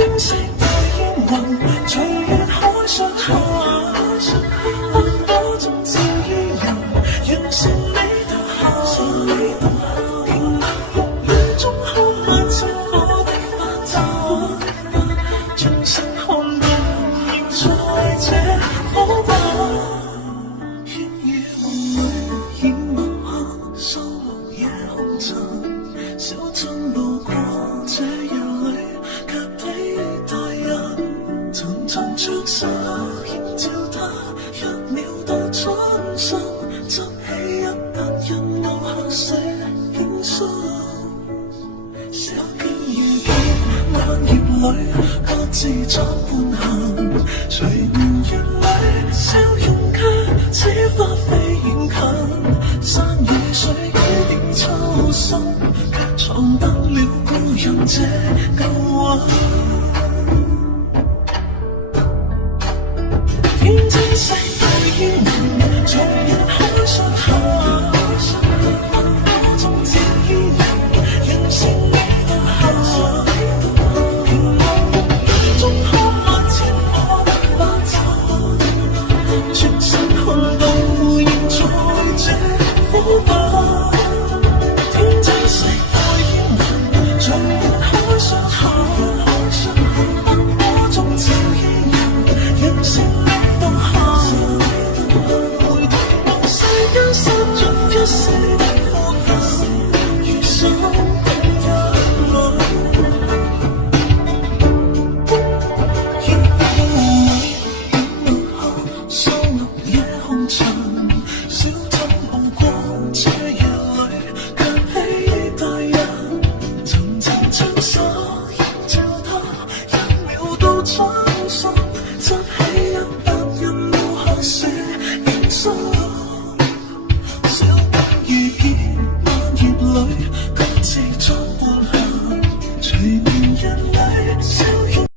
正式大煙雲，隨月海上下，燈火中照依人，讓信你投下。平淡木雨中看萬千火的花綻，重新看到現在這火把。煙雨夢裏掩幕下，收錄夜紅塵，小樽路過這夜裏，卻比大人層層着手映照他，一秒到春心，執起一笪印路下水影相，小徑遇見萬葉裏，各自作伴行，隨年月裏笑容卻似花飛遠近，山與水幾定秋深，卻藏得了故人這舊韻。天真世大煙雲，隨月海上下，燈火中照依人，讓聲你投下。平淡木雨中看萬千火的花綻，全身看到現在這火把。天真世大煙雲，隨月海上下，燈火中照依人，讓聲你投下。回頭望世間散盡一世的歡樂，餘生共一吻。夜夢裏幕下，收錄夜紅塵，小鎮路過這夜裏，卻比大人層層親手映照他，一秒到春心，執起一笪印路下雪。